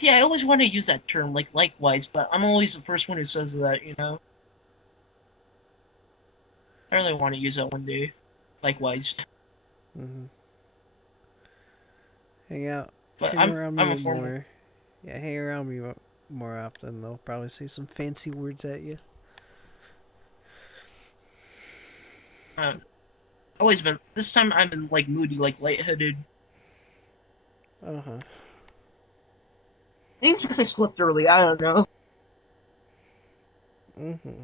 Yeah, I always want to use that term, like likewise, but I'm always the first one who says that, I really want to use that one day. Likewise. Mm-hmm. Hang out, But hang I'm around I'm me a formal. more. Yeah, hang around me more often. They'll probably say some fancy words at you. Uh, always been. This time I've been like moody, like lightheaded. Uh huh. I think it's because I slept early. I don't know. Mm-hmm.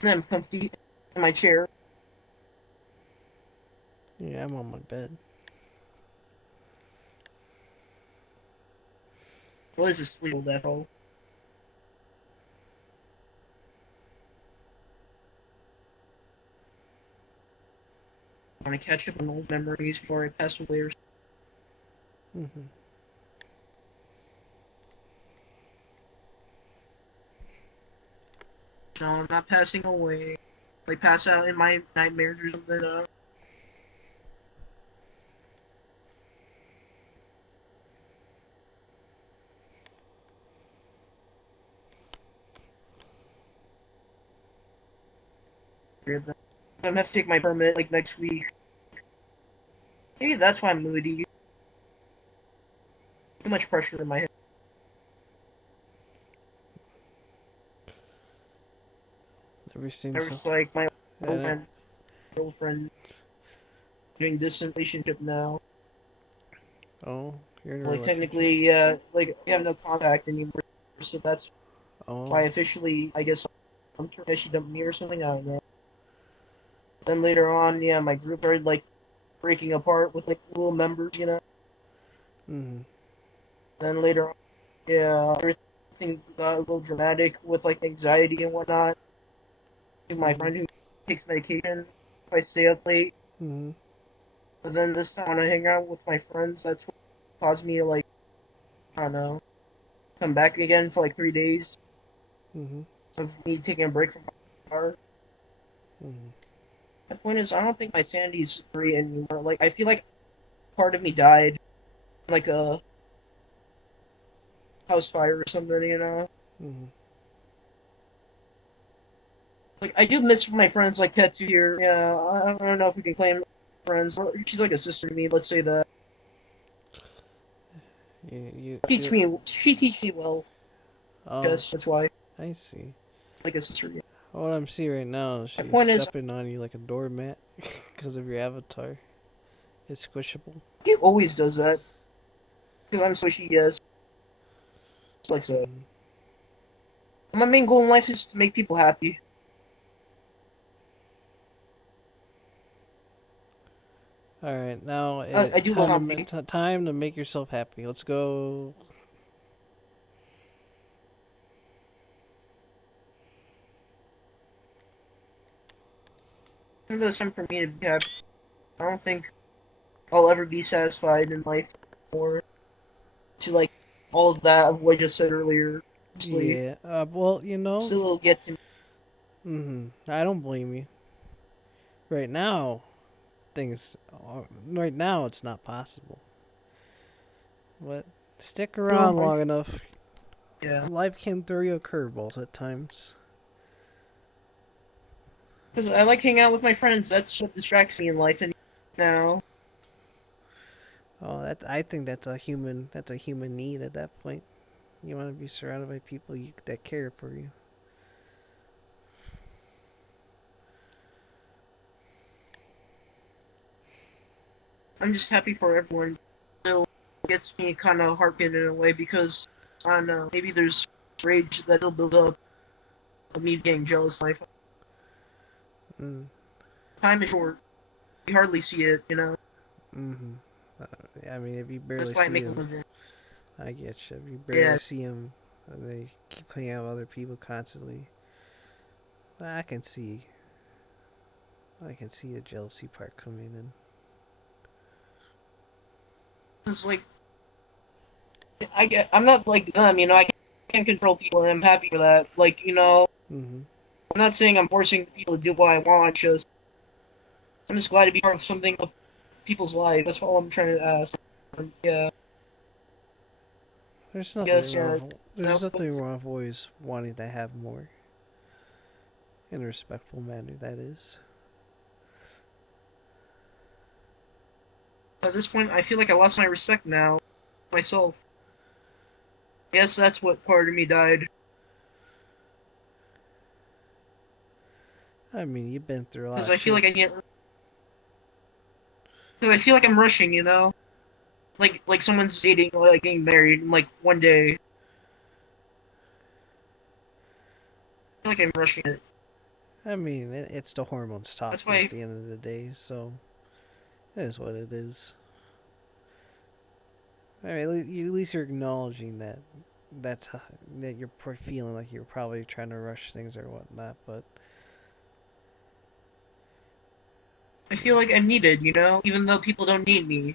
And I'm comfy in my chair. Yeah, I'm on my bed. Liz is asleep that whole. I want to catch up on old memories before I pass away. Or Mm-hmm. no, I'm not passing away. Like pass out in my nightmares or something. I'm gonna have to take my permit like next week. Maybe that's why I'm moody. Too much pressure in my head. Never seen I was so. like my Yeah. girlfriend doing distant relationship now. Oh, you're in a Like relationship. technically, like we have no contact anymore. So that's why Oh. officially, I guess, she dumped me or something. I don't know. Then later on, yeah, my group started like breaking apart with like little members. Mm-hmm. Then later on, yeah, everything got a little dramatic with like anxiety and whatnot. My Mm-hmm. friend who takes medication, if I stay up late. Mm-hmm. But then this time when I hang out with my friends, that's what caused me to like, I don't know, come back again for like 3 days Mm-hmm. of me taking a break from my car. Mm-hmm. The point is, I don't think my sanity's great anymore. Like, I feel like part of me died, like a house fire or something. Mm-hmm. Like, I do miss my friends like Tattoo here. Yeah, I don't know if we can claim friends. She's like a sister to me. Let's say that. You. She teach me well. Oh, Yes, that's why. I see. Like a sister. Yeah. What I'm seeing right now, My she's point is, stepping on you like a doormat because of your avatar. It's squishable. she always does that. Because I'm so she is. Like so. Mm. My main goal in life is to make people happy. All right, now I do love comedy. time to make yourself happy. Let's go. Even though it's time for me to be happy, I don't think I'll ever be satisfied in life or to like all of that of what I just said earlier. Honestly, Yeah. Well, you know. still it'll get to me. I don't blame you. Right now, things. Right now, it's not possible. But stick Still, around long enough. yeah, Life can throw you curveballs at times. because I like hanging out with my friends. That's what distracts me in life. And now, Oh, that I think that's a human. That's a human need at that point. You want to be surrounded by people that care for you. I'm just happy for everyone. Still gets me kind of heartbroken in a way because I don't know. Maybe there's rage that'll build up of me getting jealous. Life Mm. time is short. You hardly see it. Mm-hmm. I mean, if you That's barely why I see make a them, living. I get you. If you barely Yeah, see them, and they keep hanging out with other people constantly, I can see. I can see the jealousy part coming in. it's like I'm not like them. I can't control people, and I'm happy for that. Mm-hmm. I'm not saying I'm forcing people to do what I want. I'm just glad to be part of something of people's lives. That's all I'm trying to ask. Yeah, There's I nothing guess wrong. yeah. There's That, nothing wrong with always wanting to have more in a respectful manner. That is. at this point, I feel like I lost my respect now myself. I guess that's what part of me died. I mean, you've been through a lot Because of I feel shit. like I can't. Because I feel like I'm rushing, like someone's dating, or like getting married, and like one day. I feel like I'm rushing it. I mean, it's the hormones That's talking at why the end of the day, so it is what it is. All right, at least you're acknowledging that that's how, that you're feeling like you're probably trying to rush things or whatnot, but I feel like I'm needed, even though people don't need me in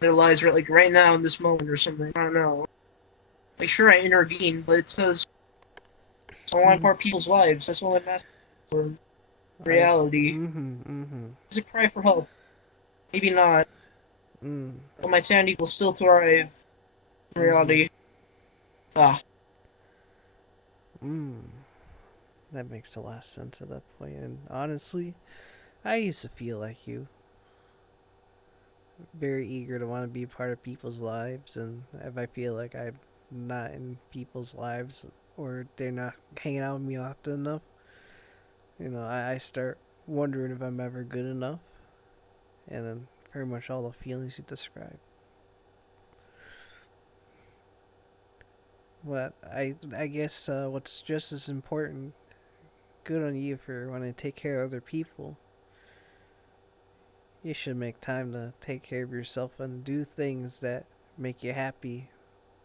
their lives right now in this moment or something. I don't know. Like sure I intervene, but it's because I want to mm, part people's lives. That's all I'm asking for. In I reality, mm-hmm. it's a cry for help. Maybe not, Mm, but my sanity will still thrive. In mm-hmm. reality, ah, Mm. That makes a lot of sense at that point. And honestly, I used to feel like you. Very eager to want to be part of people's lives, and if I feel like I'm not in people's lives or they're not hanging out with me often enough, I start wondering if I'm ever good enough. And then very much all the feelings you describe. But I guess what's just as important, good on you for wanting to take care of other people. You should make time to take care of yourself and do things that make you happy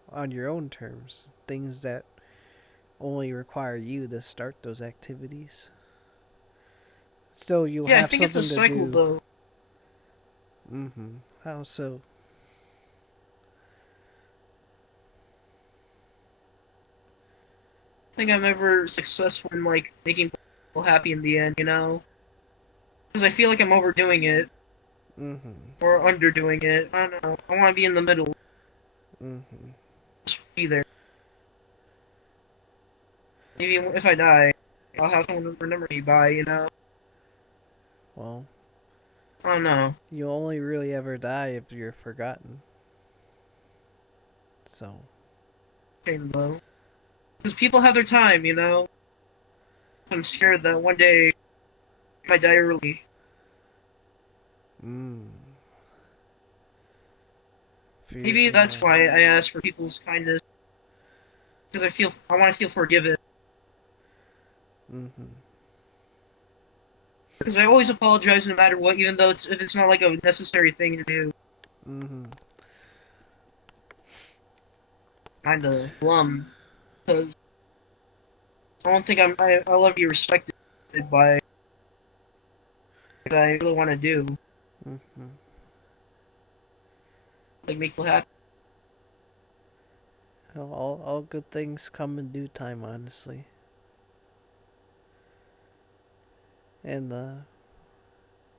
on your own terms. Things that only require you to start those activities. So you'll yeah, I have think it's a something to cycle do. though. Mm-hmm. How so? I think I'm ever successful in like making people happy in the end, because I feel like I'm overdoing it Mm-hmm. or underdoing it. I don't know. I want to be in the middle, Mm-hmm. just be there. Maybe if I die, I'll have someone to remember me by. Well, I don't know. you'll only really ever die if you're forgotten. So. Shame though, because people have their time. I'm scared that one day I might die early. Mm. Fear. Maybe that's Yeah. why I ask for people's kindness, because I want to feel forgiven. Mm-hmm. Because I always apologize no matter what, even though if it's not like a necessary thing to do. Mm-hmm. Kinda glum, because I don't think I love you respected by what I really want to do, Mm-hmm. like make people happy. All good things come in due time, honestly. And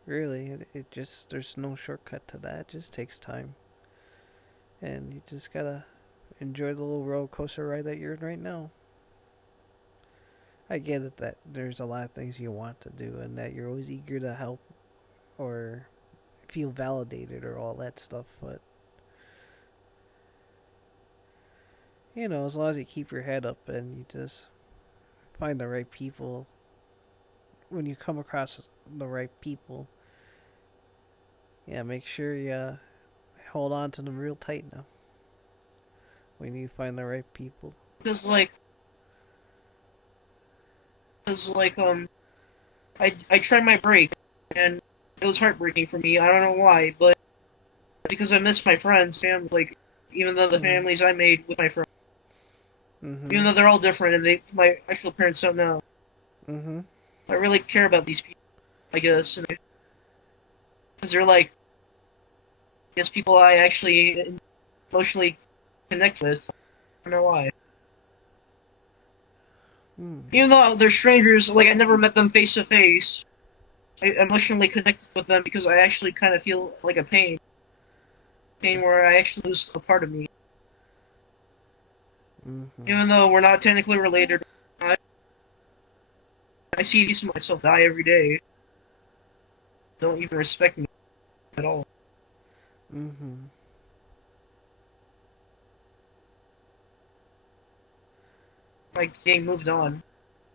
really, it just there's no shortcut to that. It just takes time, and you just gotta enjoy the little roller coaster ride that you're in right now. I get it that there's a lot of things you want to do, and that you're always eager to help or feel validated or all that stuff, but as long as you keep your head up and you just find the right people, when you come across the right people, yeah, make sure you hold on to them real tight now when you find the right people. Because like, I tried my break, and it was heartbreaking for me. I don't know why, but because I miss my friends, family, like even though the Mm. families I made with my friends, Mm-hmm. even though they're all different and my actual parents don't know, Mm-hmm. I really care about these people. I guess because they're like, I guess people I actually emotionally connect with. I don't know why. Mm. Even though they're strangers, like I never met them face to face. I emotionally connect with them because I actually kind of feel like a pain where I actually lose a part of me, Mm-hmm. even though we're not technically related. I, I see these myself die every day. Don't even respect me at all. Mm-hmm. Like getting moved on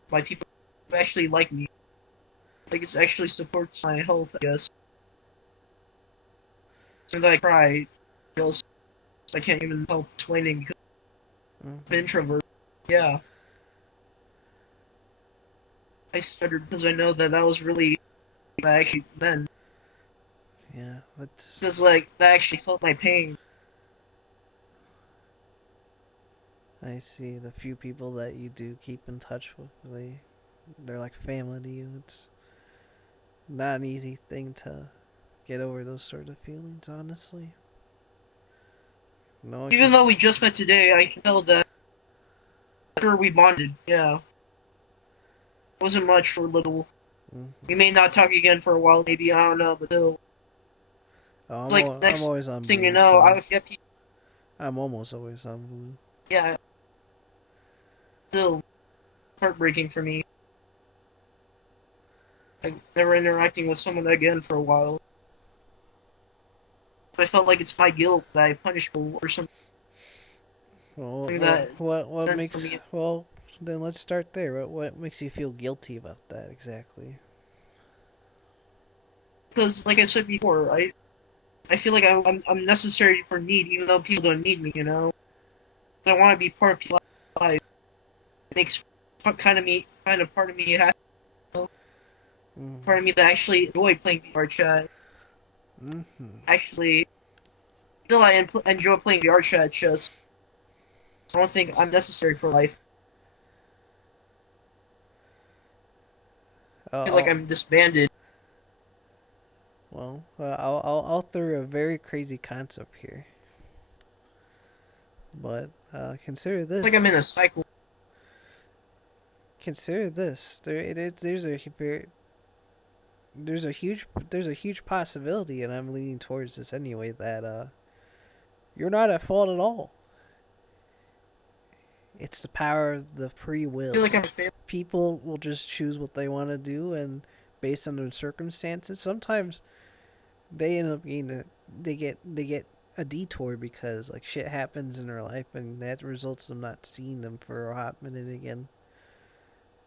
by people who actually like me. Like it actually supports my health, I guess. So that I cry, feels I can't even help explaining because I'm an Mm-hmm. introvert. Yeah, I stuttered because I know that that was really what I actually meant. Yeah, it's. Because like that actually felt my pain. I see the few people that you do keep in touch with. They're like family to you. It's not an easy thing to get over those sort of feelings, honestly. No one Even can. though we just met today, I can tell that sure we bonded. Yeah, it wasn't much for little. Mm-hmm. We may not talk again for a while, maybe I don't know, but still, Oh, it's like I'm next always on thing you blue, know, I so would get people. I'm almost always on blue. Yeah, still heartbreaking for me. Like never interacting with someone again for a while. I felt like it's my guilt that I punished people or something that is What meant for makes me. well? Then let's start there. What makes you feel guilty about that exactly? Because, like I said before, I feel like I'm necessary for need, even though people don't need me. You know, I want to be part of people's life. It makes kind of part of me happy. Part of Mm-hmm. me that actually enjoy playing VRChat. Mm-hmm. Actually, still I enjoy playing VRChat. Just I don't think I'm necessary for life. I feel like I'll I'm disbanded. I'll throw a very crazy concept here, but consider Like I'm in this. a cycle. Consider this. There's a huge possibility, and I'm leaning towards this anyway. That you're not at fault at all. It's the power of the free I feel will. like I'm a failure. People will just choose what they want to do, and based on their circumstances, sometimes they end up getting they get a detour because like shit happens in their life, and that results in them not seeing them for a hot minute again.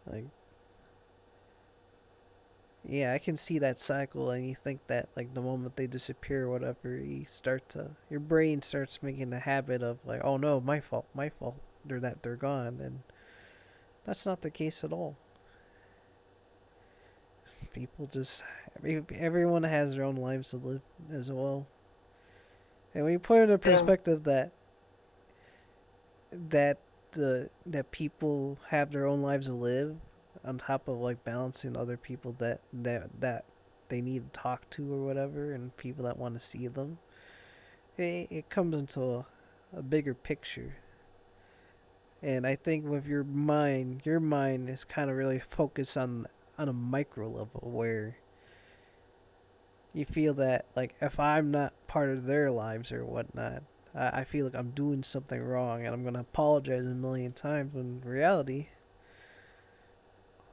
Like, yeah, I can see that cycle, and you think that like the moment they disappear or whatever, your brain starts making the habit of like, oh no, my fault. They're gone, and that's not the case at all. People just everyone has their own lives to live as well, and when you put it in a Yeah, perspective that that people have their own lives to live, on top of like balancing other people that they need to talk to or whatever, and people that want to see them, it comes into a bigger picture. And I think with your mind is kind of really focused on a micro level where you feel that like if I'm not part of their lives or whatnot, I feel like I'm doing something wrong and I'm gonna apologize a million times. When in reality,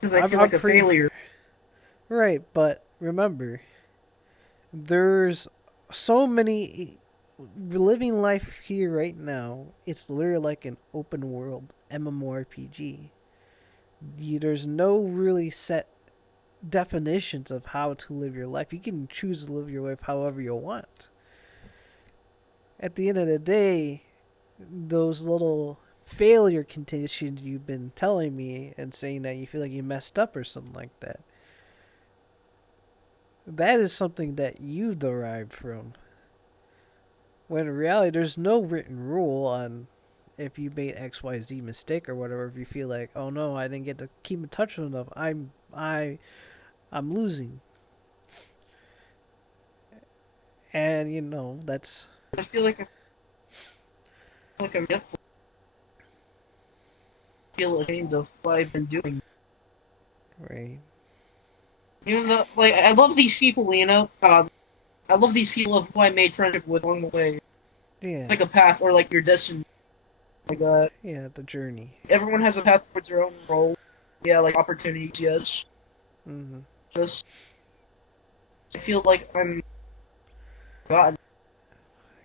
because I feel I'm like a pretty failure. right. But remember, there's so many living life here right now. It's literally like an open world MMORPG. There's no really set definitions of how to live your life. You can choose to live your life however you want. At the end of the day, those little failure conditions you've been telling me and saying that you feel like you messed up or something like that, that is something that you derived from. When in reality, there's no written rule on if you made XYZ mistake or whatever. If you feel like, oh no, I didn't get to keep in touch with enough, I'm losing, and that's I feel like I'm definitely feel ashamed of what I've been doing. right. Even though, like, I love these people, you know. I love these people of who I made friendship with along the way. Yeah, Like a path or like your destiny. Like yeah, the journey. everyone has a path towards their own role. Yeah, like opportunities. Yes. Hmm. Just I feel like I'm gotten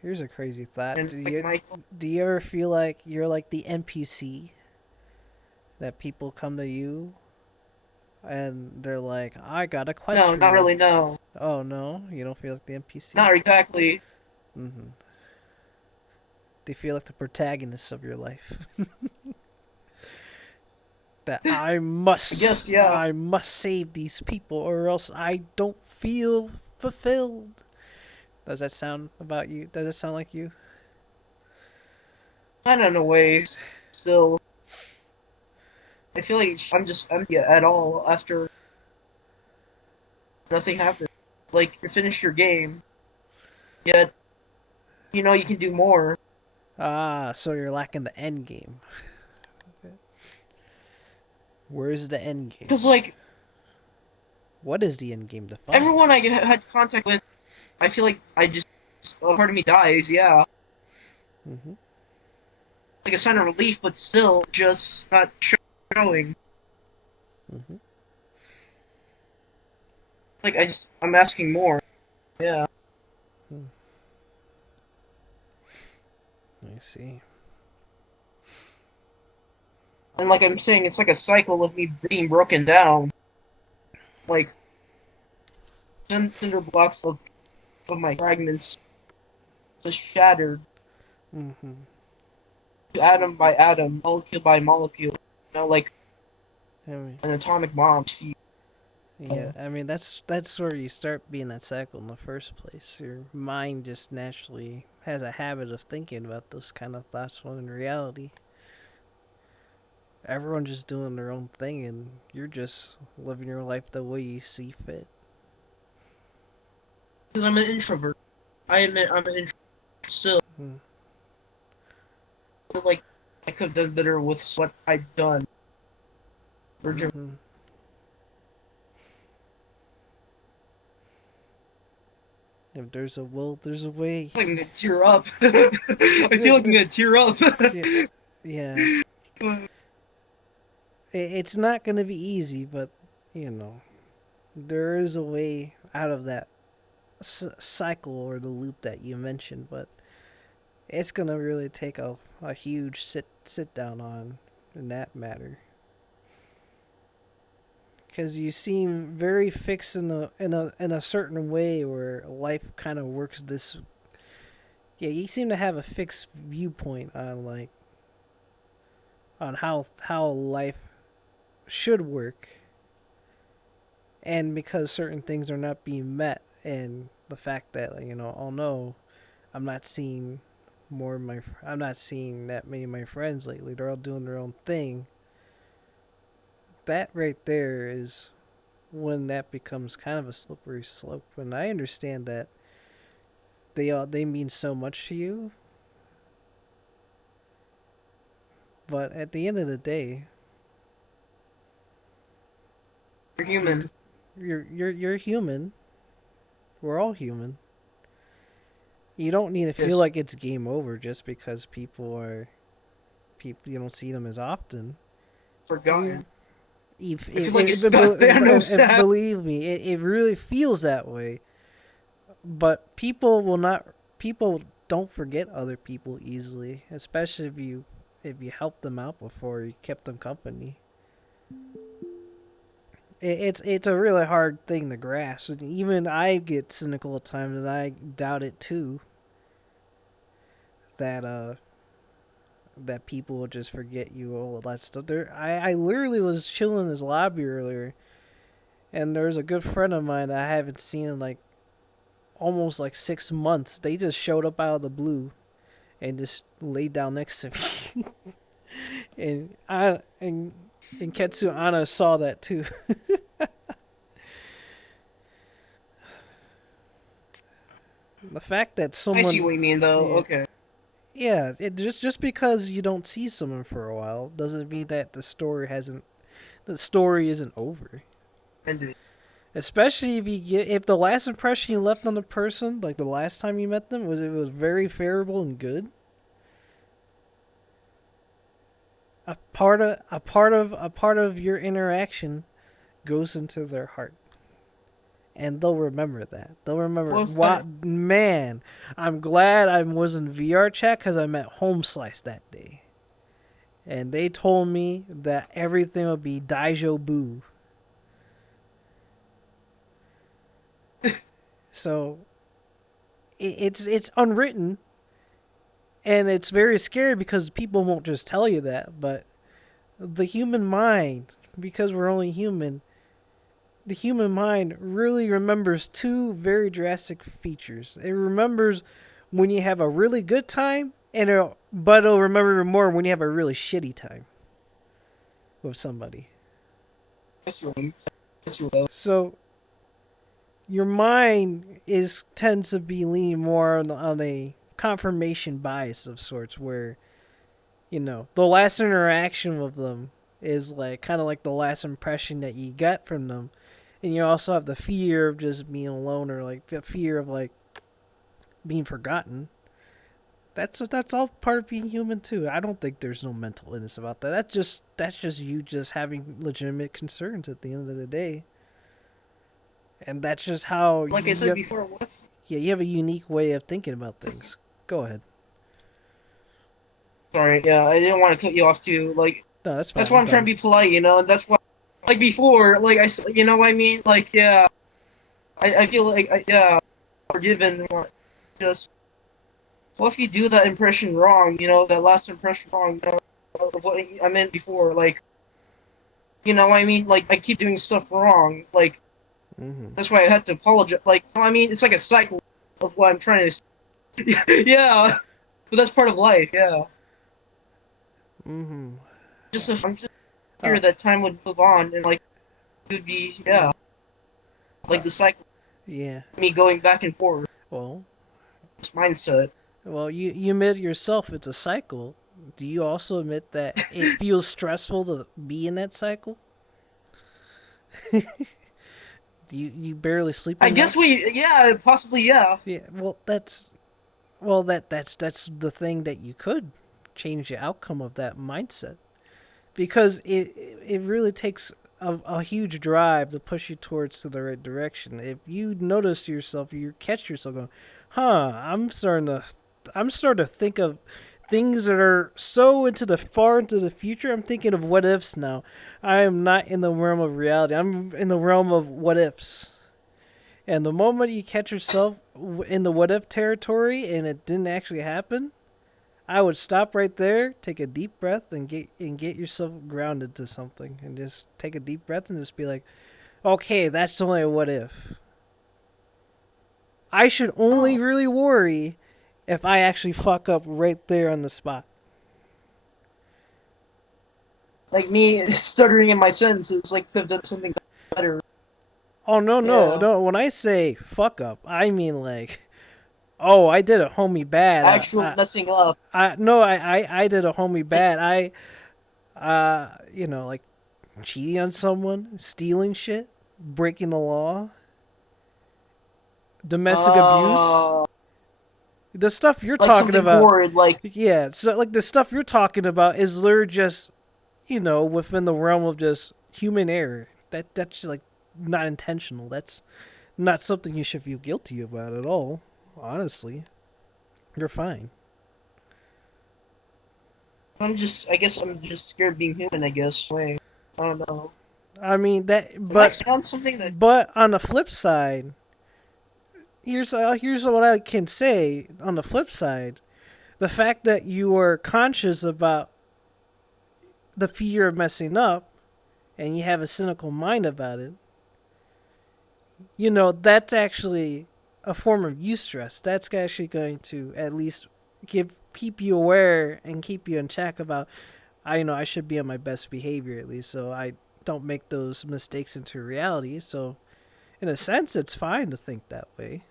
Here's a crazy thought. and Do like you my do you ever feel like you're like the NPC that people come to you and they're like, "I got a quest no, for not you." really. No, Oh no, you don't feel like the NPC. not exactly. Hmm. They feel like the protagonists of your life. That I guess yeah. I must save these people, or else I don't feel fulfilled. Does that sound about you? Does it sound like you? Kind of in a way. Still, I feel like I'm just empty at all after nothing happened. Like you finished your game, yet you know you can do more. Ah, so you're lacking the end game. Where's the end game? Because like What is the end game defined? everyone I had contact with, I feel like I just a part of me dies. Yeah, Hmm. like a sign of relief, but still just not showing. Hmm. Like I'm asking more. Yeah, I see. and like I'm saying, it's like a cycle of me being broken down. Like cinder blocks of my fragments just shattered, Hmm. atom by atom, molecule by molecule. You know, like I mean, an atomic bomb. yeah. I mean, that's where you start being that cycle in the first place. Your mind just naturally has a habit of thinking about those kind of thoughts when in reality everyone's just doing their own thing and you're just living your life the way you see fit. Because I'm an introvert. I admit I'm an introvert still. Mm-hmm. Like I could have done better with what I'd done. Mm-hmm. If there's a will, there's a way. I'm gonna tear up. I feel like I'm gonna tear up. Yeah, yeah. It's not gonna be easy, but you know, there is a way out of that cycle or the loop that you mentioned. But it's gonna really take a huge sit down on in that matter. Because you seem very fixed in a certain way where life kind of works this. Yeah, you seem to have a fixed viewpoint on like on how life should work, and because certain things are not being met, and the fact that like, oh no, I'm not seeing I'm not seeing that many of my friends lately. They're all doing their own thing. That right there is when that becomes kind of a slippery slope. And I understand that they mean so much to you, but at the end of the day, You're human. you're human. We're all human. You don't need to feel Yes. like it's game over just because people you don't see them as often. You Forgotten. I feel like it's got if Thanos. believe me, it really feels that way. But people will not. People don't forget other people easily, especially if you helped them out before, you kept them company. It's a really hard thing to grasp, and even I get cynical at times, and I doubt it too. That that people will just forget you, all of that stuff. I literally was chilling in this lobby earlier, and there's a good friend of mine that I haven't seen in like almost like 6 months. They just showed up out of the blue and just laid down next to me. and I and Ketsu Anna saw that too. The fact that I see someone, what you mean, though. yeah, Okay. yeah, it just because you don't see someone for a while doesn't mean that the story isn't over. Ended. Especially if the last impression you left on the person, like the last time you met them, was very favorable and good. A part of your interaction goes into their heart, and they'll remember that. They'll remember, Well, what man. I'm glad I was in VRChat because I met Home Slice that day, and they told me that everything would be daijobu. So it's unwritten, and it's very scary because people won't just tell you that. But the human mind, because we're only human, the human mind really remembers two very drastic features. It remembers when you have a really good time, but it'll remember more when you have a really shitty time with somebody. So your mind tends to be leaning more on a confirmation bias of sorts, where the last interaction with them is like kind of like the last impression that you get from them, and you also have the fear of just being alone, or like the fear of like being forgotten. That's all part of being human too. I don't think there's no mental illness about that. That's just you just having legitimate concerns at the end of the day. And that's just how like I said before, what? yeah, you have a unique way of thinking about things. Go ahead. Sorry, yeah, I didn't want to cut you off too. Like, No, that's fine. that's why I'm trying to be polite, and that's why, like before, like you know what I mean? Like, yeah, I feel like, yeah, forgiven. Just, what if you do that impression wrong? That last impression wrong. Of what I meant before. Like, you know what I mean? Like, I keep doing stuff wrong. Like, that's why I had to apologize. Like, I mean, it's like a cycle of what I'm trying to. Yeah, but that's part of life. Yeah. Mm-hmm. I'm just here that time would move on and like it would be like the cycle. Yeah. Me going back and forth. Well. This mindset. Well, you admit yourself it's a cycle. Do you also admit that it feels stressful to be in that cycle? Do you barely sleep? I guess yeah, possibly yeah. Yeah. Well, that's the thing that you could change the outcome of that mindset, because it really takes a huge drive to push you towards the right direction. If you notice yourself, you catch yourself going, I'm starting to think of things that are so far into the future. I'm thinking of what ifs now. I am not in the realm of reality. I'm in the realm of what ifs. And the moment you catch yourself in the what if territory and it didn't actually happen, I would stop right there, take a deep breath, and get yourself grounded to something, and just take a deep breath and just be like, okay, that's only a what if. I should only really worry if I actually fuck up right there on the spot. Like me stuttering in my sentences, like could have done something better. Oh no! When I say fuck up, I mean like, oh, I did a homie bad. Actual messing up. I did a homie bad. Like cheating on someone, stealing shit, breaking the law, domestic abuse. The stuff you're like talking about, horrid, like yeah. So like the stuff you're talking about is literally just, within the realm of just human error. That's like not intentional. That's not something you should feel guilty about at all. Honestly, you're fine. I guess I'm just scared of being human. I guess. Wait, I don't know. I mean but on something that. But on the flip side, here's what I can say. On the flip side, the fact that you are conscious about the fear of messing up, and you have a cynical mind about it, that's actually a form of eustress. That's actually going to at least keep you aware and keep you in check about, I should be on my best behavior at least, so I don't make those mistakes into reality. So in a sense, it's fine to think that way.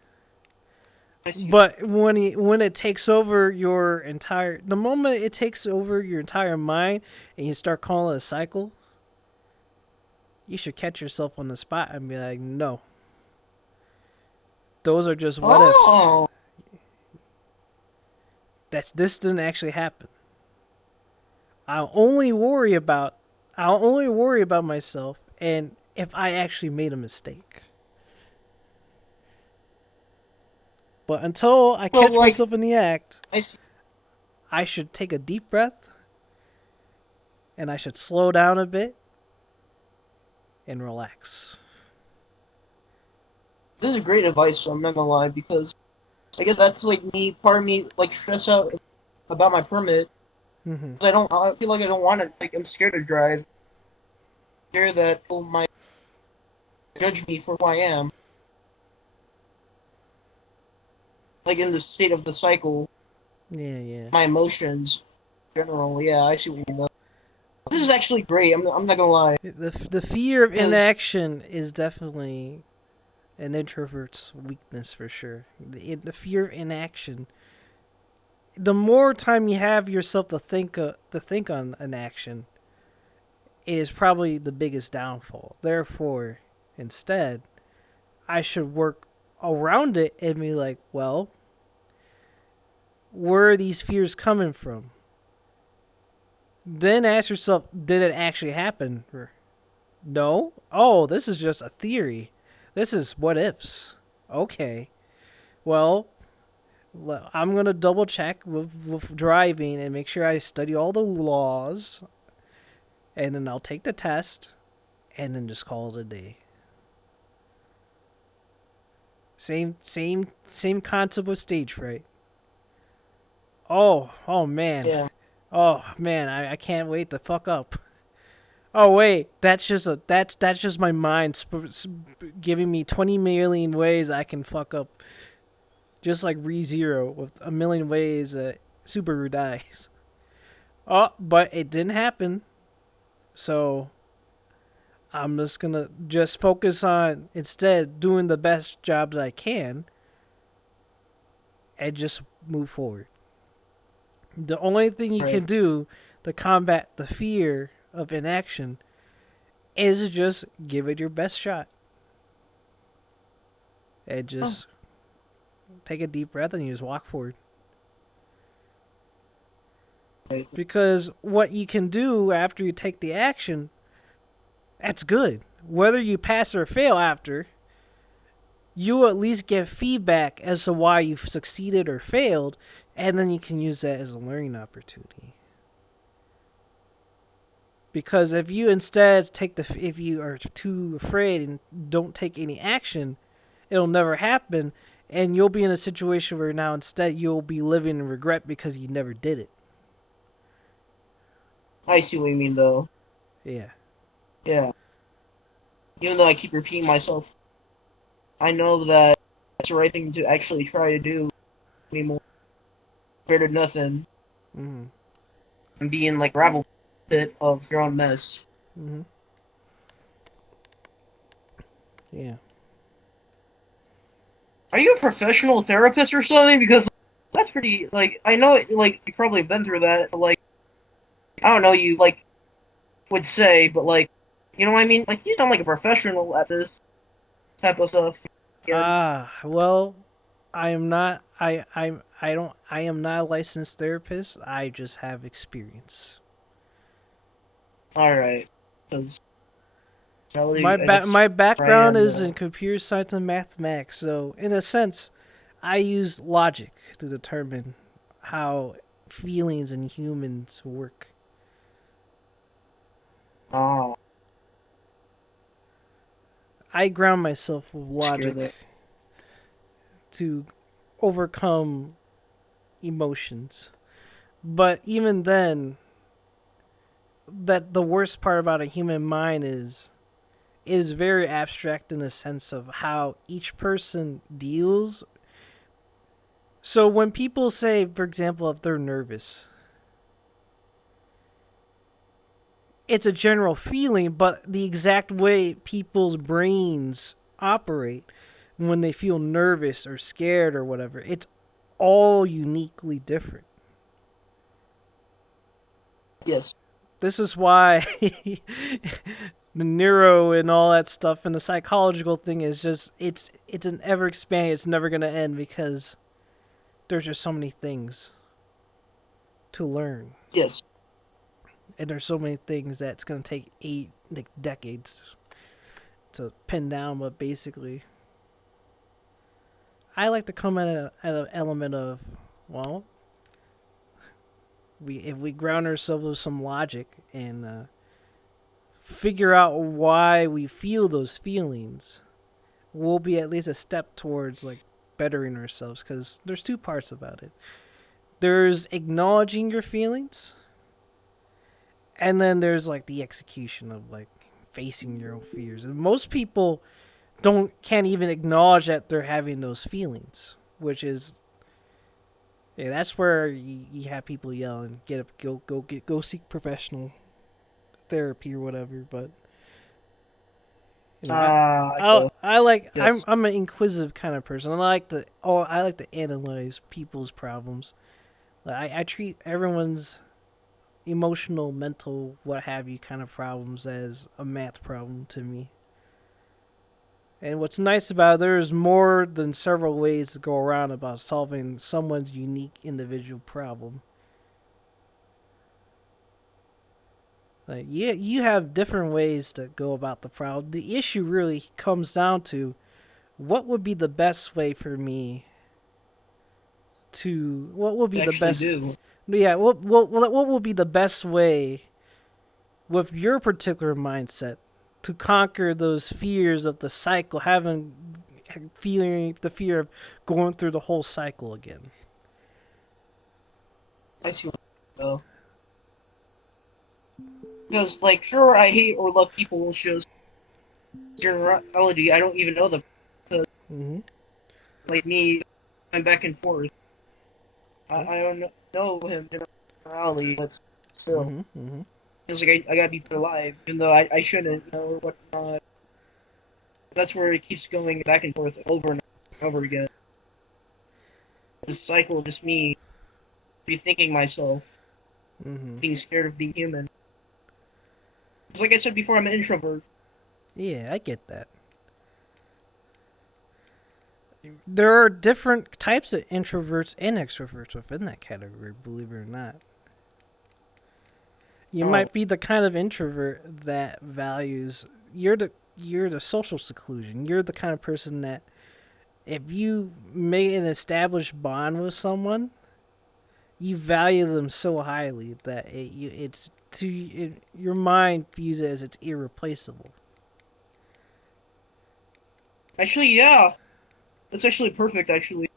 But when it takes over the moment it takes over your entire mind and you start calling it a cycle, you should catch yourself on the spot and be like, no, those are just what ifs. Oh, This didn't actually happen. I'll only worry about myself and if I actually made a mistake. But until I catch myself in the act, I should take a deep breath and I should slow down a bit and relax. this is great advice, so I'm not gonna lie, because I guess that's like me, part of me, like, stress out about my permit. Mm-hmm. I feel like I don't want to, like, I'm scared to drive. Scared that people might judge me for who I am. Like, in the state of the cycle, Yeah. my emotions, in general, yeah, I see what you mean. This is actually great, I'm not gonna lie. The fear of inaction is definitely an introvert's weakness for sure. The fear of inaction. The more time you have yourself to think on an action, is probably the biggest downfall. Therefore, instead, I should work around it and be like, well, where are these fears coming from? Then ask yourself, did it actually happen? No? Oh, this is just a theory. This is what ifs. Okay. Well, I'm going to double check with driving and make sure I study all the laws. And then I'll take the test and then just call it a day. Same concept with stage fright. Oh man. Yeah. Oh man, I can't wait to fuck up. Oh wait, that's just my mind giving me 20 million ways I can fuck up. Just like ReZero with a million ways that Subaru dies. Oh, but it didn't happen. So I'm just gonna focus on instead doing the best job that I can and just move forward. The only thing you can do to combat the fear of inaction is just give it your best shot. And just take a deep breath and you just walk forward. Because what you can do after you take the action, that's good. Whether you pass or fail after, you at least get feedback as to why you've succeeded or failed, and then you can use that as a learning opportunity. Because if you instead if you are too afraid and don't take any action, it'll never happen, and you'll be in a situation where now instead you'll be living in regret because you never did it. I see what you mean, though. Yeah. Yeah. Even though I keep repeating myself, I know that it's the right thing to actually try to do anymore. Better than nothing. Mm-hmm. And be in, like, gravel pit of your own mess. Mm-hmm. Yeah. Are you a professional therapist or something? Because that's pretty, like, I know, like, you've probably been through that, but, like, I don't know, you, like, would say, but, like, you know what I mean? Like, you sound like a professional at this type of stuff. Well, I am not. I am not a licensed therapist. I just have experience. All right. My background is in computer science and mathematics, so in a sense, I use logic to determine how feelings in humans work. Oh. I ground myself with logic to overcome emotions. But even then, that the worst part about a human mind is very abstract in the sense of how each person deals. So when people say, for example, if they're nervous, it's a general feeling, but the exact way people's brains operate when they feel nervous or scared or whatever, it's all uniquely different. Yes. This is why the neuro and all that stuff and the psychological thing is just it's an ever expanding. It's never gonna end because there's just so many things to learn, Yes. and there's so many things that's gonna take decades to pin down. But basically, I like to come at an element of, well, if we ground ourselves with some logic and figure out why we feel those feelings, we'll be at least a step towards like bettering ourselves. Because there's two parts about it. There's acknowledging your feelings, and then there's like the execution of like facing your own fears. And most people can't even acknowledge that they're having those feelings, which is, yeah, that's where you have people yelling, "Get up, go seek professional therapy or whatever." But you know, I like yes. I'm an inquisitive kind of person. I like to analyze people's problems. Like I treat everyone's emotional, mental, what have you kind of problems as a math problem to me. And what's nice about it, there's more than several ways to go around about solving someone's unique individual problem. Like you have different ways to go about the problem. The issue really comes down to what would be the best way for me to what would be the best Do. yeah what will be the best way with your particular mindset to conquer those fears of the cycle, feeling the fear of going through the whole cycle again. I see. Though. Because, like, sure, I hate or love people shows generality. I don't even know them. Mm-hmm. Like me, going back and forth. I don't know him generality, but still. Mm-hmm. Mm-hmm. Feels like I gotta be put alive, even though I shouldn't, or whatnot. That's where it keeps going back and forth over and over again. This cycle of just me rethinking myself, being scared of being human. It's like I said before, I'm an introvert. Yeah, I get that. There are different types of introverts and extroverts within that category, believe it or not. You might be the kind of introvert that values you're the social seclusion. You're the kind of person that if you make an established bond with someone, you value them so highly that your mind views it as it's irreplaceable. Actually, yeah. That's actually perfect, actually.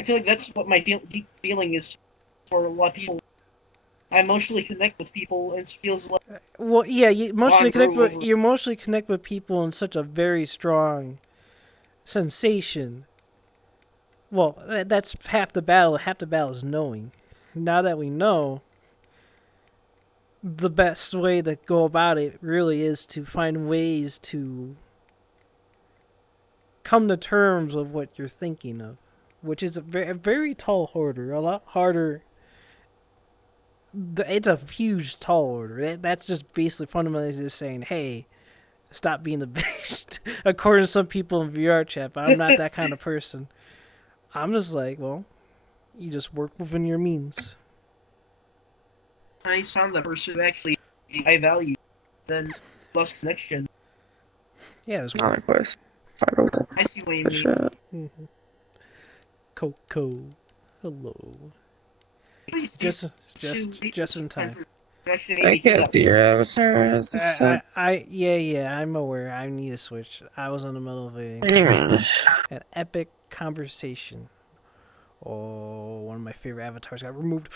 I feel like that's what my deep feeling is for a lot of people. I emotionally connect with people, and it feels like... Well, yeah, you emotionally connect with people in such a very strong sensation. Well, that's half the battle. Half the battle is knowing. Now that we know, the best way to go about it really is to find ways to come to terms with what you're thinking of, which is a very tall order, a lot harder. It's a huge tall order. That's just basically fundamentally just saying, hey, stop being a bitch. According to some people in VRChat, but I'm not that kind of person. I'm just like, well, you just work within your means. I found the person who actually I value, then lost connection. Yeah, it's not a quest. I see what you mean. Mm-hmm. Coco, hello. Just in time. I guess your avatar is yeah, I'm aware. I need to switch. I was in the middle of an epic conversation. Oh, one of my favorite avatars got removed.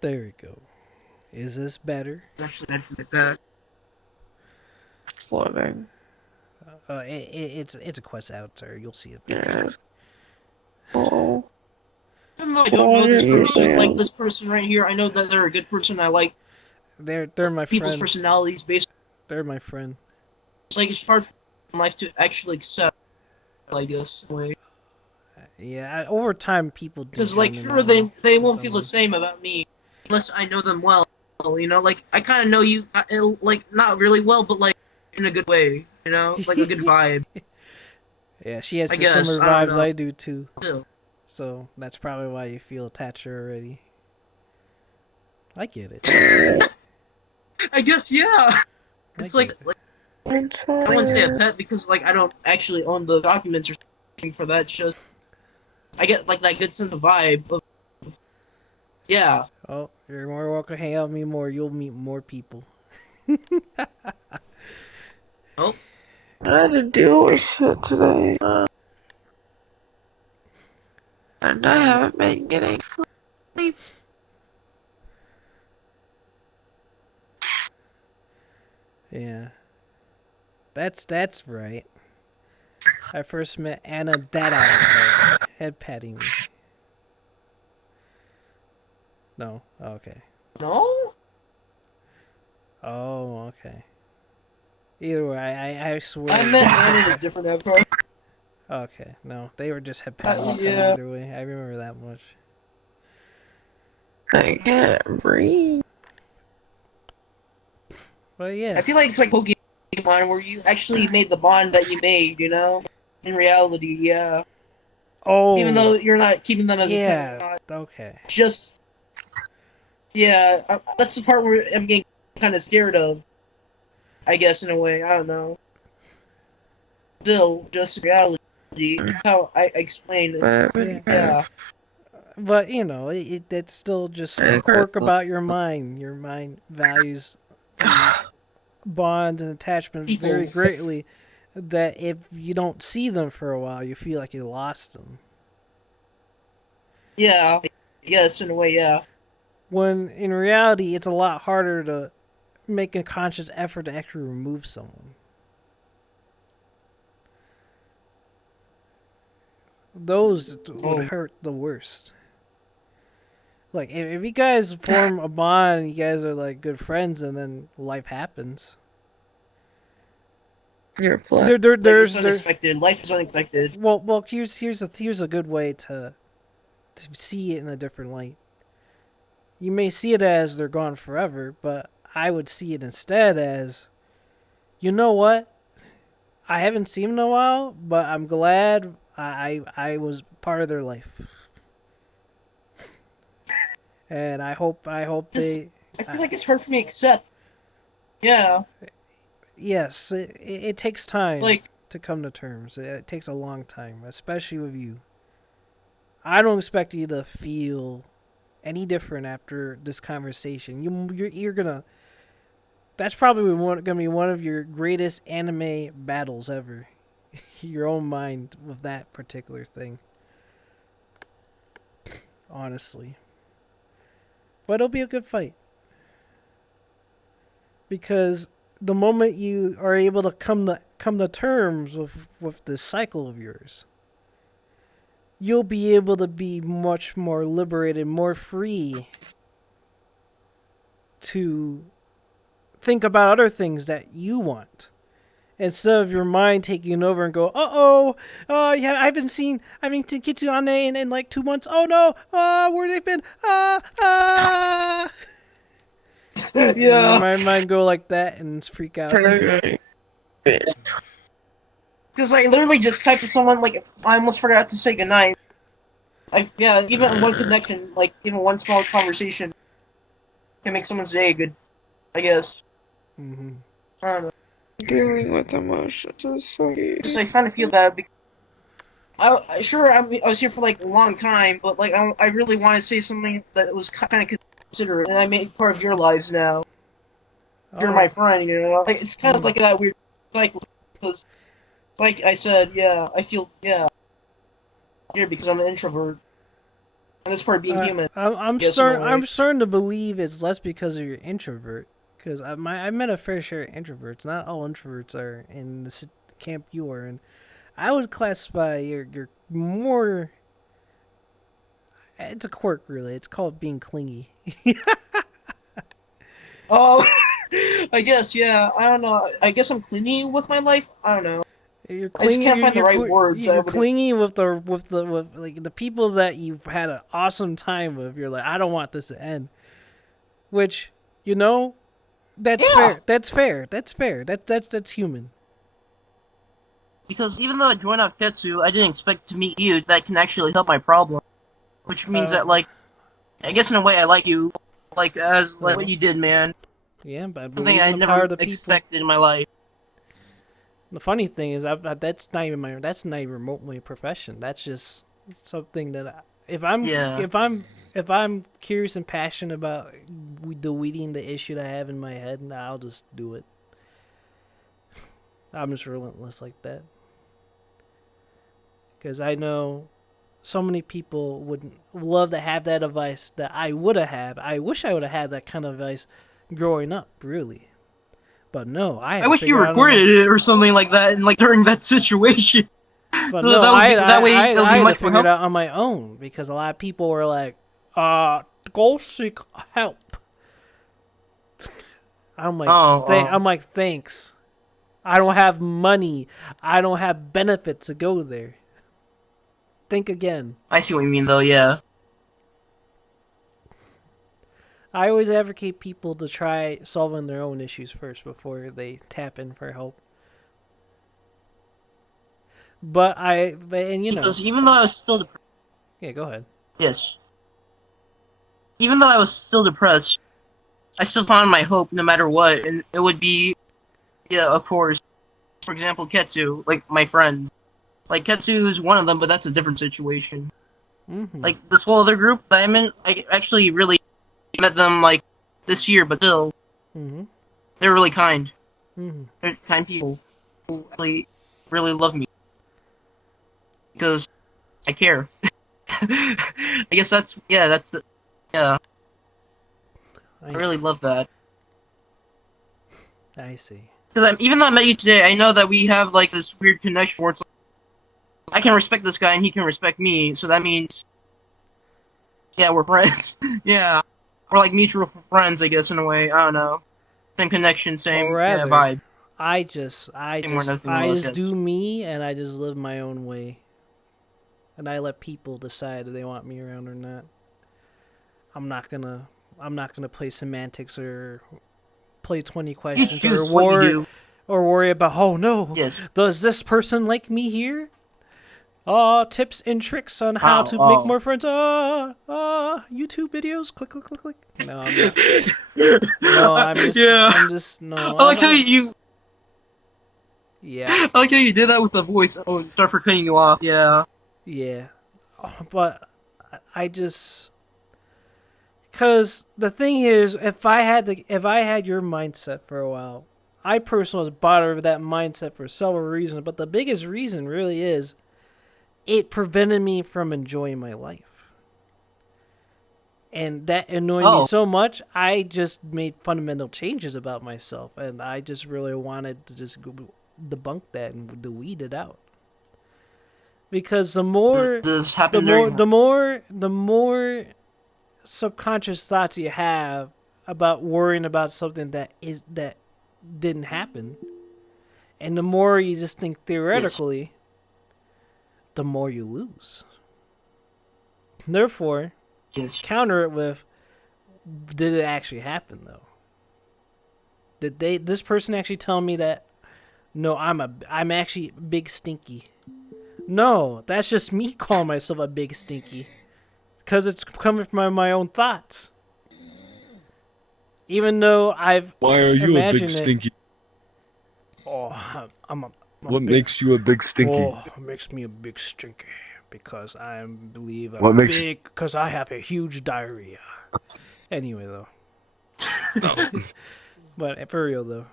There we go. Is this better? It's actually meant for the best. Floating. It's a quest avatar. You'll see it. Yes. Oh. Even though I don't know this person, like this person right here, I know that they're a good person. I like they're my people's friend. Personalities based. They're my friend. Like it's hard in life to actually accept, I guess, in a way. Yeah, over time people do. Because like sure they won't feel the same about me unless I know them well. You know, like I kind of know you, like not really well, but like in a good way. You know, like a good vibe. Yeah, she has I the guess similar I don't vibes know. I do too. Still. So that's probably why you feel attached to her already. I get it. I guess yeah. I It's get like, it. like I'm I wouldn't say a tired. pet because like I don't actually own the documents or something for that. It's just I get like that good sense of vibe of yeah. Oh, you're more welcome to hang out with me more. You'll meet more people. Oh, I had to deal with shit today. And I haven't been getting sleep. Yeah, that's right. I first met Anna that hour head patting me. No, okay. no. Oh, okay. Either way, I swear. I met Anne in a different avatar. Okay, no, they were just head patting each other Yeah. either way. I remember that much. I can't breathe. But yeah. I feel like it's like Pokemon where you actually made the bond that you made. You know, in reality, yeah. Even though Oh, you're not keeping them as a pet, yeah. Okay. just yeah. That's the part where I'm getting kind of scared of. I guess in a way, I don't know. Still, just reality. That's how I explain it. But I've been Yeah. kind Yeah. of But you know, it's still just a quirk incredible. about your mind. Your mind values the bonds and attachment very People. greatly. That if you don't see them for a while, you feel like you lost them. Yeah. Yes, in a way, yeah. When in reality, it's a lot harder to make a conscious effort to actually remove someone. Those would Oh. hurt the worst. Like if you guys form a bond, and you guys are like good friends, and then life happens. You're flat. Like, it's There's unexpected. Life is unexpected. well here's a good way to see it in a different light. You may see it as they're gone forever, but I would see it instead as, you know what? I haven't seen them in a while, but I'm glad I was part of their life, and I hope they. I feel like it's hard for me to accept. Yeah. Yes, it takes time Like, to come to terms. It takes a long time, especially with you. I don't expect you to feel any different after this conversation. You're gonna. That's probably gonna be one of your greatest anime battles ever. Your own mind with that particular thing. Honestly, but it'll be a good fight because the moment you are able to come to terms with this cycle of yours, you'll be able to be much more liberated, more free to think about other things that you want. Instead of your mind taking over and go, yeah, I haven't seen Kitsune in like 2 months. Oh no, where they've been, yeah. My mind go like that and freak out. Bitch. Because I literally just typed to someone, like, I almost forgot to say goodnight. Yeah, even one connection, like, even one small conversation can make someone's day good, I guess. Mm-hmm. I don't know. Dealing with emotions is so Just, easy. I kind of feel bad because I was here for, like, a long time, but, like, I really want to say something that was kind of considerate, and I made part of your lives now. You're my friend, you know? Like, it's kind of like that weird cycle, because, like I said, yeah, I feel, yeah, weird because I'm an introvert. And that's part of being human. I'm Yes, in a way. I'm starting to believe it's less because of your introvert. Because I met a fair share of introverts. Not all introverts are in the camp you are in. I would classify your more. It's a quirk, really. It's called being clingy. Oh, I guess, yeah. I don't know. I guess I'm clingy with my life. I don't know. You're I just clingy. can't find the right words. You're clingy with the like the people that you've had an awesome time with. You're like, I don't want this to end. which, you know, that's Yeah. fair. That's fair. That's fair. That's human. Because even though I joined off Ketsu, I didn't expect to meet you that can actually help my problem. Which means that, like, I guess in a way I like you, like, as, like, what you did, man. Yeah, but I Something believe I in the power never of the people. expected in my life. The funny thing is, that's not even remotely a profession. That's just something that if I'm curious and passionate about deleting the issue that I have in my head, I'll just do it. I'm just relentless like that. Because I know so many people would love to have that advice that I would have had. I wish I would have had that kind of advice growing up, really. But no, I wish you recorded it or something like that, and like during that situation. But So no, that way I it'll be had to much figure more it out on my own because a lot of people were like, go seek help. I'm like, I'm like, thanks. I don't have money. I don't have benefits to go there. Think again. I see what you mean, though. Yeah. I always advocate people to try solving their own issues first before they tap in for help. But you know. Because even though I was still depressed. Yeah, go ahead. Yes. Even though I was still depressed, I still found my hope no matter what, and it would be, yeah, of course. For example, Ketsu, like my friends. Like Ketsu is one of them, but that's a different situation. Mm-hmm. Like this whole other group that I'm in, I actually really met them like this year, but still, they're really kind. They're kind people who really love me because I care. I guess that's yeah. I really love that. I see. Because even though I met you today, I know that we have like this weird connection where it's like, I can respect this guy and he can respect me, so that means, yeah, we're friends. Yeah, we're like mutual friends, I guess, in a way. I don't know, same connection, same vibe. I just do me, and I just live my own way, and I let people decide if they want me around or not. I'm not gonna play semantics or play 20 questions or worry about, oh no, does this person like me here? Tips and tricks on how to make more friends. YouTube videos. Click, click, click, click. No, I'm not. No, I'm just no. I like how you. Yeah. I like how you did that with the voice. Oh, sorry for cutting you off. Yeah. Yeah, but I just. Because the thing is, if I had your mindset for a while, I personally was bothered with that mindset for several reasons. But the biggest reason really is, it prevented me from enjoying my life. And that annoyed me so much, I just made fundamental changes about myself. And I just really wanted to just debunk that and weed it out. Because the more subconscious thoughts you have about worrying about something that didn't happen, and the more you just think theoretically, the more you lose. Therefore, counter it with, did it actually happen though? Did this person actually tell me that, no, I'm actually big stinky? No, that's just me calling myself a big stinky. Because it's coming from my own thoughts. Even though Why are you a big stinky? What makes you a big stinky? Oh, it makes me a big stinky. Because I believe I'm big, because I have a huge diarrhea. Anyway, though. But for real, though.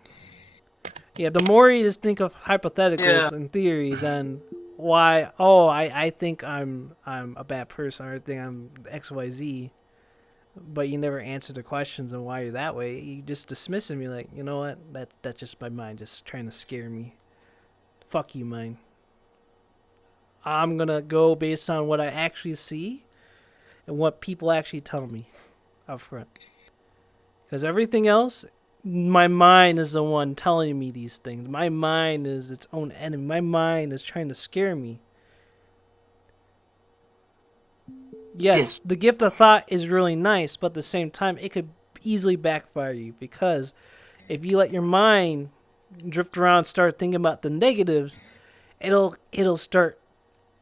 Yeah, the more you just think of hypotheticals and theories and why, I think I'm a bad person, or I think I'm XYZ, but you never answer the questions on why you're that way. You just dismiss them. You're like, you know what? That's just my mind just trying to scare me. Fuck you, mind. I'm gonna go based on what I actually see and what people actually tell me up front. Because everything else, my mind is the one telling me these things. My mind is its own enemy. My mind is trying to scare me. Yes, the gift of thought is really nice, but at the same time, it could easily backfire you, because if you let your mind drift around, start thinking about the negatives, it'll start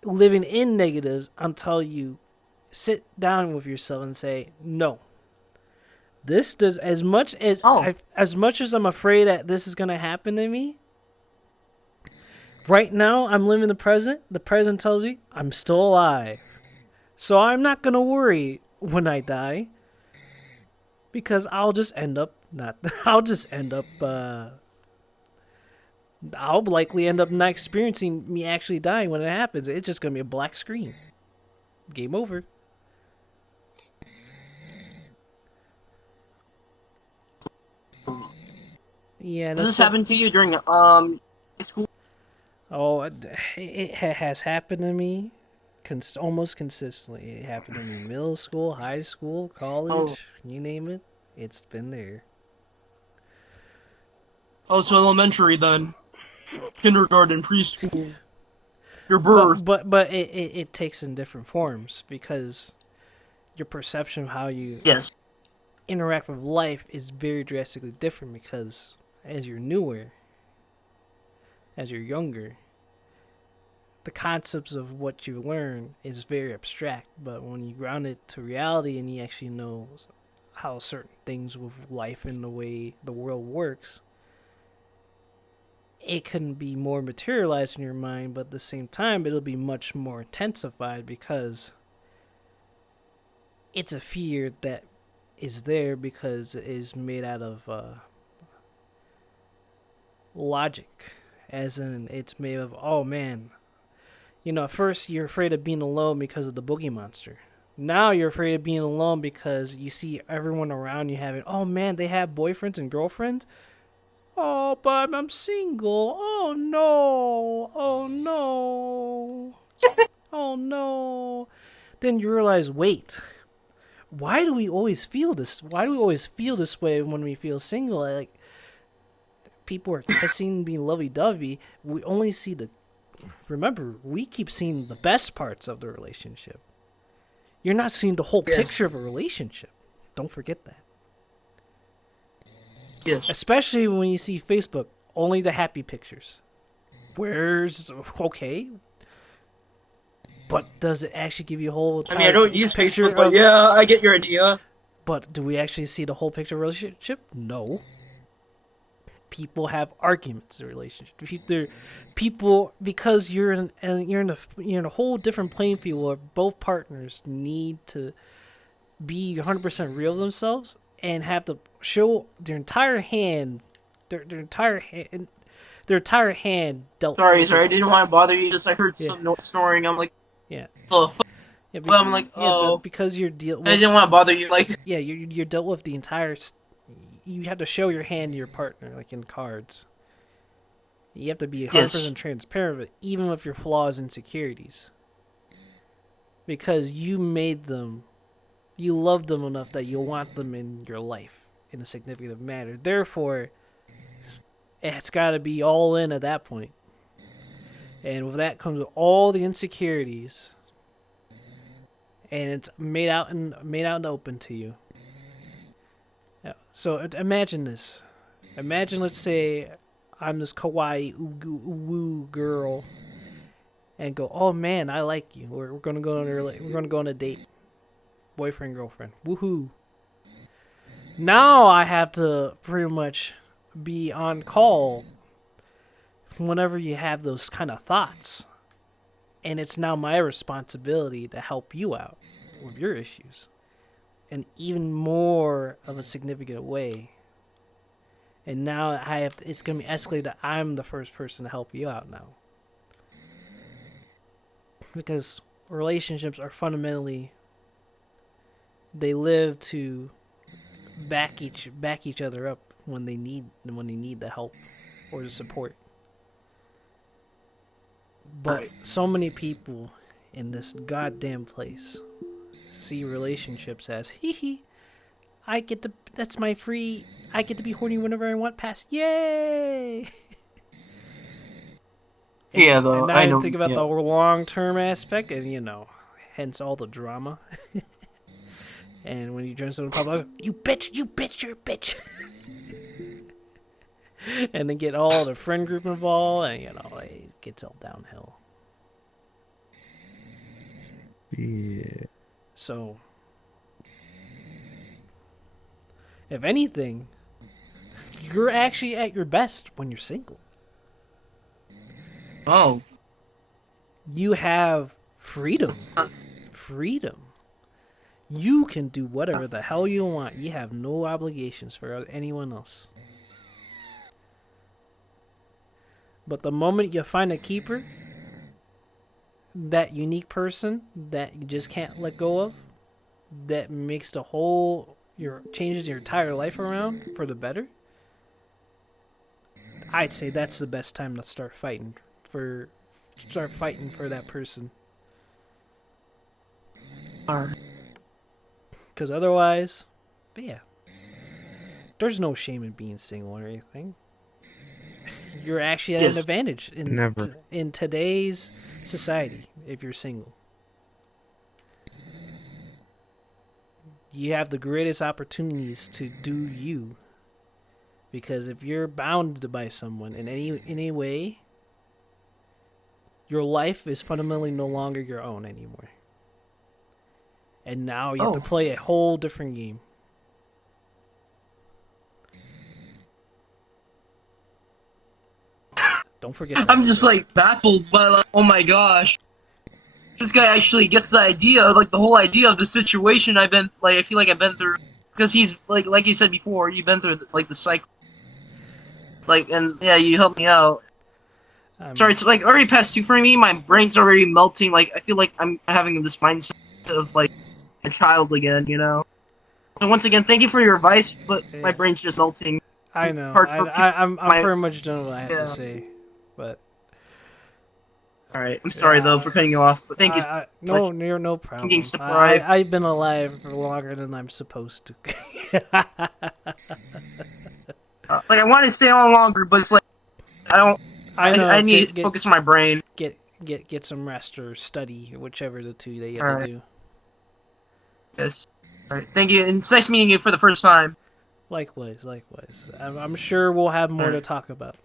living in negatives until you sit down with yourself and say, no. This does, as much as I'm afraid that this is gonna happen to me. Right now, I'm living the present. The present tells you I'm still alive, so I'm not gonna worry when I die, because I'll just end up not. I'll likely end up not experiencing me actually dying when it happens. It's just gonna be a black screen. Game over. Yeah. Does this happen to you during high school? Oh, it has happened to me almost consistently. It happened to me middle school, high school, college, you name it. It's been there. Oh, so elementary then. Kindergarten, preschool. Your birth. But it takes in different forms, because your perception of how you interact with life is very drastically different, because as you're newer, as you're younger, the concepts of what you learn is very abstract, but when you ground it to reality and you actually know how certain things with life and the way the world works, it can be more materialized in your mind, but at the same time, it'll be much more intensified, because it's a fear that is there because it is made out of logic, as in it's made of, oh man, at first you're afraid of being alone because of the boogie monster. Now you're afraid of being alone because you see everyone around you having, oh man, they have boyfriends and girlfriends. Oh, but I'm single. Oh no. Oh no. Oh no. Then you realize, wait, why do we always feel this? Why do we always feel this way when we feel single? Like, people are kissing, being lovey-dovey. We only see remember, we keep seeing the best parts of the relationship. You're not seeing the whole picture of a relationship. Don't forget that. Yes. Especially when you see Facebook, only the happy pictures. Okay. But does it actually give you a whole I mean, I don't use Facebook, but yeah, I get your idea. But do we actually see the whole picture of a relationship? No. People have arguments in relationships. People, because you're in a whole different playing field where both partners need to be 100% real themselves and have to show their entire hand, their entire hand dealt. Sorry, I didn't want to bother you. Just I heard some note snoring. I'm like, yeah. Oh, fuck. Yeah, but I'm like, oh. But because you're dealing. I didn't want to bother you. Like, yeah, you're dealt with the entire. You have to show your hand to your partner, like in cards. You have to be 100% transparent with it, even with your flaws and insecurities. Because you made them, you love them enough that you want them in your life in a significant manner. Therefore, it's got to be all in at that point. And with that comes all the insecurities. And it's made out and open to you. Yeah. So imagine this. Imagine, let's say, I'm this kawaii woo girl, and go, oh man, I like you. We're gonna go on a date, boyfriend, girlfriend. Woohoo! Now I have to pretty much be on call whenever you have those kind of thoughts, and it's now my responsibility to help you out with your issues. In even more of a significant way. And now it's going to be escalated that I'm the first person to help you out now. Because relationships are fundamentally, they live to back each other up when they need the help or the support. But so many people in this goddamn place see relationships as I get to be horny whenever I want pass. Yay! Yeah, though. And I don't think about the long-term aspect, and hence all the drama. And when you join someone public, you bitch, you're a bitch. And then get all the friend group involved, and it gets all downhill. Yeah. So, if anything, you're actually at your best when you're single. Oh. You have freedom. Freedom. You can do whatever the hell you want. You have no obligations for anyone else. But the moment you find a keeper, that unique person that you just can't let go of, that makes changes your entire life around for the better, I'd say that's the best time to start fighting for that person. Because otherwise, but yeah, there's no shame in being single or anything. You're actually at an advantage in today's society if you're single. You have the greatest opportunities to do you. Because if you're bound by someone in any way, your life is fundamentally no longer your own anymore. And now you have to play a whole different game. Don't forget that. I'm just like baffled by like, oh my gosh. This guy actually gets the idea, like the whole idea of the situation I feel like I've been through. Because he's, like you said before, you've been through, like, the cycle. Like, and, yeah, you helped me out. Sorry, it's, like, already past 2 for me, my brain's already melting, like, I feel like I'm having this mindset of, like, a child again, you know? So once again, thank you for your advice, but my brain's just melting. I know, I'm pretty much done what I have to say, but... Alright, I'm sorry, though, for cutting you off, but thank you. No, you're no problem. I'm getting surprised. I've been alive for longer than I'm supposed to. Like, I want to stay on longer, but it's like, I need to focus on my brain. Get some rest or study, whichever the two that you have to do. Yes. Alright, thank you, and it's nice meeting you for the first time. Likewise. I'm sure we'll have more to talk about.